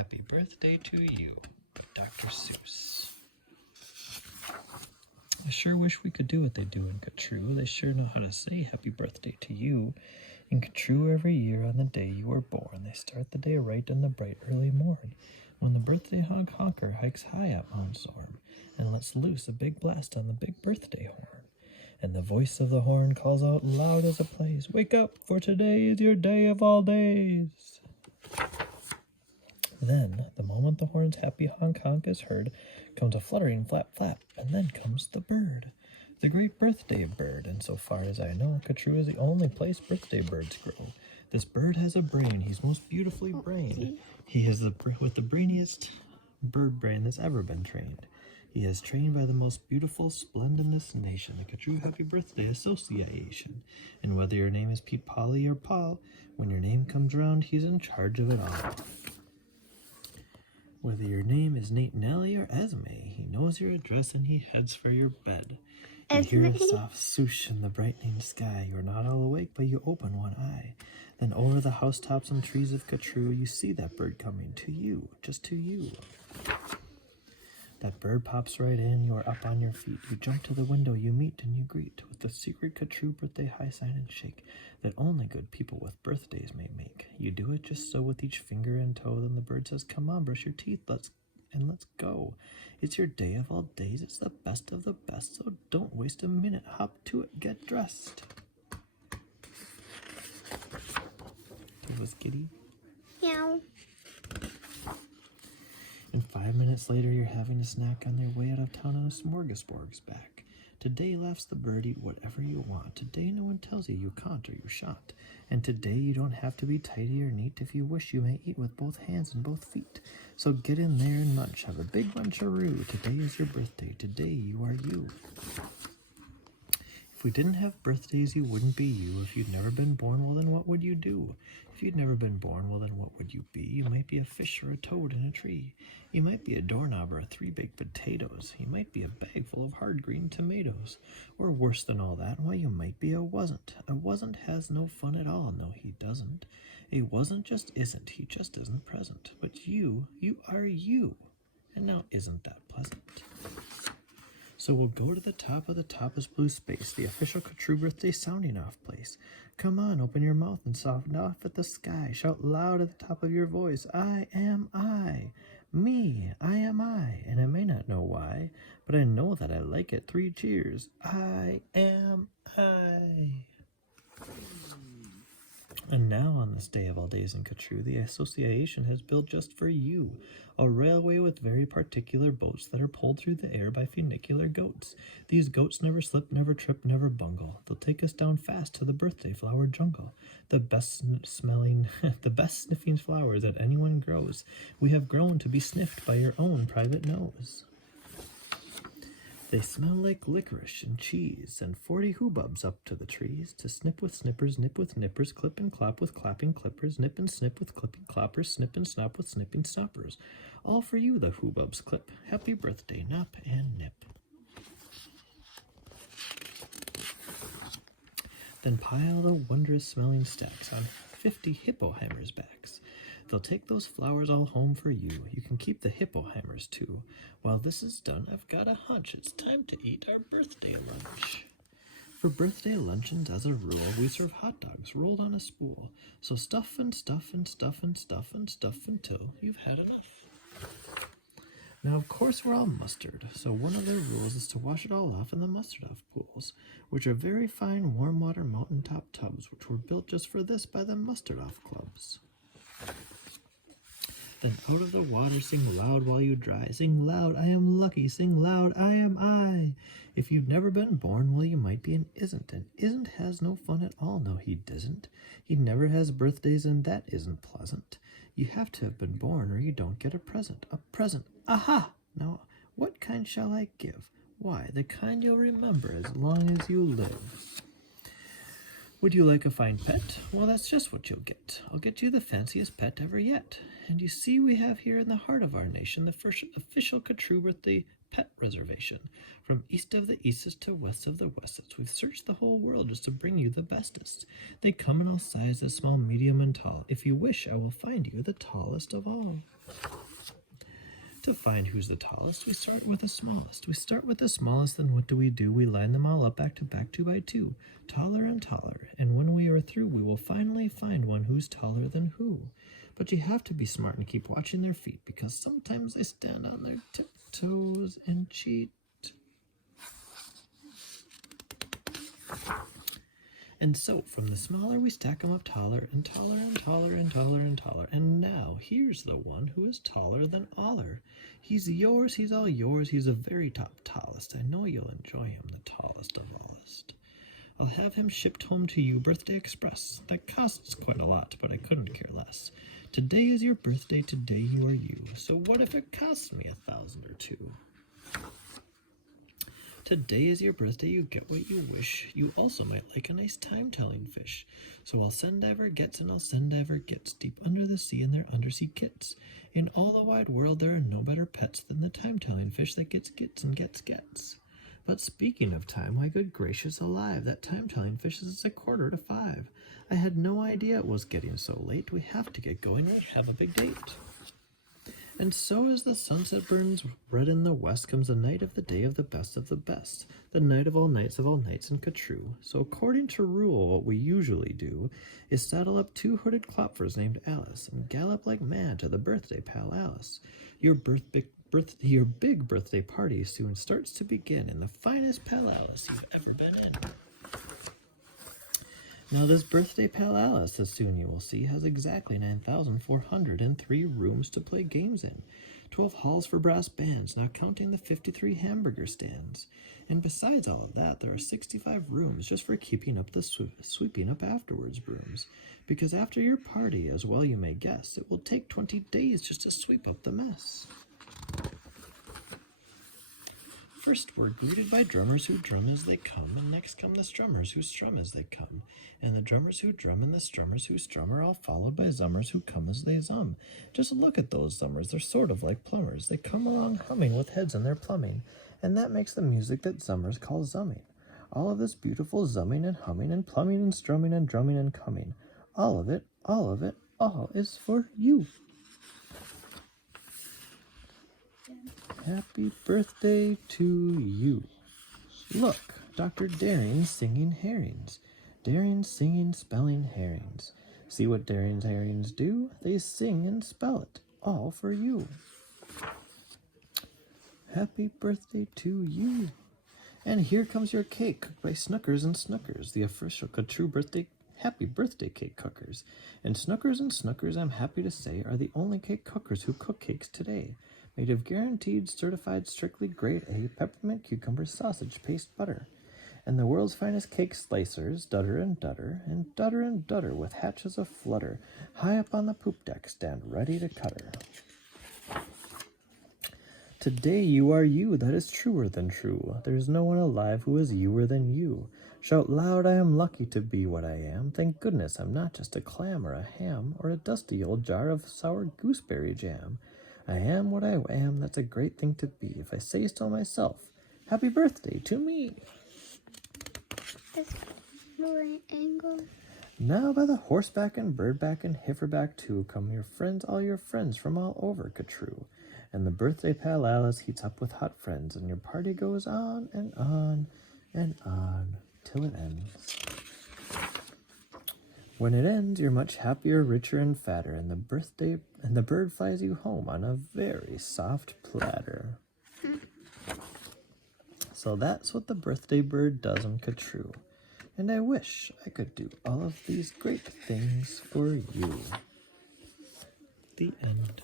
Happy birthday to you, Dr. Seuss. I sure wish we could do what they do in Catrue. They sure know how to say happy birthday to you. In Catrue, every year on the day you were born, they start the day right in the bright early morn, when the birthday honker hikes high up Mount Zorn and lets loose a big blast on the big birthday horn. And the voice of the horn calls out loud as it plays, "Wake up, for today is your day of all days." Then, the moment the horn's happy honk is heard, comes a fluttering flap flap, and then comes the bird, the great birthday bird. And so far as I know, Catrue is the only place birthday birds grow. This bird has a brain. He's most beautifully brained. He is with the brainiest bird brain that's ever been trained. He is trained by the most beautiful, splendidest nation, the Catrue Happy Birthday Association. And whether your name is Pete, Polly, or Paul, when your name comes round, he's in charge of it all. Whether your name is Nate, Nellie, or Esme, he knows your address and he heads for your bed. You hear a soft swoosh in the brightening sky. You're not all awake, but you open one eye. Then over the housetops and trees of Catrue, you see that bird coming to you, just to you. That bird pops right in, you are up on your feet. You jump to the window, you meet and you greet with the secret Catrue birthday high sign and shake that only good people with birthdays may make. You do it just so with each finger and toe, then the bird says, "Come on, brush your teeth, let's go. It's your day of all days, it's the best of the best, so don't waste a minute, hop to it, get dressed." It was giddy. Meow. And 5 minutes later, you're having a snack on their way out of town on a smorgasbord's back. Today, laughs the bird, eat whatever you want. Today, no one tells you you can't or you shan't. And today, you don't have to be tidy or neat. If you wish, you may eat with both hands and both feet. So get in there and munch. Have a big muncharoo. Today is your birthday. Today, you are you. If we didn't have birthdays, you wouldn't be you. If you'd never been born, well, then what would you do? If you'd never been born, well, then what would you be? You might be a fish or a toad in a tree. You might be a doorknob or 3 baked potatoes. You might be a bag full of hard green tomatoes. Or worse than all that, well, you might be a wasn't. A wasn't has no fun at all. No, he doesn't. A wasn't just isn't. He just isn't present. But you are you. And now isn't that pleasant? So we'll go to the top of the toppest blue space, the official Catrue birthday sounding off place. Come on, open your mouth and soften off at the sky. Shout loud at the top of your voice, "I am I. Me, I am I." And I may not know why, but I know that I like it. 3 cheers. I am I. And now, on this day of all days in Catrue, the association has built just for you a railway with very particular boats that are pulled through the air by funicular goats. These goats never slip, never trip, never bungle. They'll take us down fast to the birthday flower jungle. The best sniffing flowers that anyone grows. We have grown to be sniffed by your own private nose. They smell like licorice and cheese, and 40 hoobubs up to the trees, to snip with snippers, nip with nippers, clip and clop with clapping clippers, nip and snip with clipping cloppers, snip and snap with snipping stoppers. All for you the hoobubs clip. Happy birthday, nop and nip. Then pile the wondrous smelling stacks on 50 hippoheimers' backs. They'll take those flowers all home for you. You can keep the hippoheimers too. While this is done, I've got a hunch. It's time to eat our birthday lunch. For birthday luncheons, as a rule, we serve hot dogs rolled on a spool. So stuff and stuff and stuff and stuff and stuff until you've had enough. Now, of course, we're all mustard, so one of their rules is to wash it all off in the mustard-off pools, which are very fine warm water mountaintop tubs, which were built just for this by the mustard-off clubs. Then out of the water sing loud while you dry. Sing loud, I am lucky. Sing loud, I am I. If you've never been born, well, you might be an isn't. And isn't has no fun at all. No, he doesn't. He never has birthdays, and that isn't pleasant. You have to have been born, or you don't get a present. A present. Aha! Now, what kind shall I give? Why, the kind you'll remember as long as you live. Would you like a fine pet? Well, that's just what you'll get. I'll get you the fanciest pet ever yet. And you see, we have here in the heart of our nation the first official Catrue birthday pet reservation. From east of the eastest to west of the westest, we've searched the whole world just to bring you the bestest. They come in all sizes, small, medium, and tall. If you wish, I will find you the tallest of all. To find who's the tallest, we start with the smallest. We start with the smallest, then what do? We line them all up back to back, 2 by 2, taller and taller. And when we are through, we will finally find one who's taller than who. But you have to be smart and keep watching their feet, because sometimes they stand on their tiptoes and cheat. And so, from the smaller, we stack them up taller and taller and taller and taller and taller. And now, here's the one who is taller than aller. He's yours, he's all yours, he's the very tallest. I know you'll enjoy him, the tallest of allest. I'll have him shipped home to you, Birthday Express. That costs quite a lot, but I couldn't care less. Today is your birthday, today you are you. So what if it costs me 1,000 or 2? Today is your birthday, you get what you wish. You also might like a nice time-telling fish. So I'll send diver gets and I'll send diver gets deep under the sea in their undersea kits. In all the wide world there are no better pets than the time-telling fish that gets and gets. But speaking of time, why good gracious alive, that time-telling fish is 4:45. I had no idea it was getting so late. We have to get going and have a big date. And so as the sunset burns red in the west comes the night of the day of the best, the night of all nights in Catrue. So according to rule, what we usually do is saddle up 2 hooded klopfers named Alice and gallop like mad to the birthday pal Alice. Your big birthday party soon starts to begin in the finest pal Alice you've ever been in. Now this birthday pal Alice, as soon you will see, has exactly 9,403 rooms to play games in, 12 halls for brass bands, not counting the 53 hamburger stands. And besides all of that, there are 65 rooms just for keeping up the sweeping up afterwards brooms. Because after your party, as well you may guess, it will take 20 days just to sweep up the mess. First, we're greeted by drummers who drum as they come, and next come the strummers who strum as they come. And the drummers who drum and the strummers who strum are all followed by zummers who come as they zum. Just look at those zummers, they're sort of like plumbers. They come along humming with heads in their plumbing, and that makes the music that zummers call zumming. All of this beautiful zumming and humming and plumbing and strumming and drumming and coming. All of it, all is for you. Happy birthday to you. Look, Dr. Daring's singing herrings. Daring singing, spelling herrings. See what Daring's herrings do? They sing and spell it, all for you. Happy birthday to you. And here comes your cake, cooked by Snookers and Snookers, the official Catrue happy birthday cake cookers. And Snookers, I'm happy to say, are the only cake cookers who cook cakes today. Made of guaranteed, certified, strictly grade A, peppermint, cucumber, sausage, paste, butter. And the world's finest cake slicers, dutter and dutter, and dutter and dutter, with hatches of flutter, high up on the poop deck, stand ready to cutter. Today you are you, that is truer than true. There's no one alive who is youer than you. Shout loud, I am lucky to be what I am. Thank goodness I'm not just a clam or a ham, or a dusty old jar of sour gooseberry jam. I am what I am, that's a great thing to be. If I say so myself, happy birthday to me. Now by the horseback and birdback and heiferback too come your friends, all your friends from all over Catrue. And the birthday pal Alice heats up with hot friends, and your party goes on and on and on till it ends. When it ends, you're much happier, richer, and fatter, and the bird flies you home on a very soft platter. So that's what the birthday bird does in Catrue, and I wish I could do all of these great things for you. The end.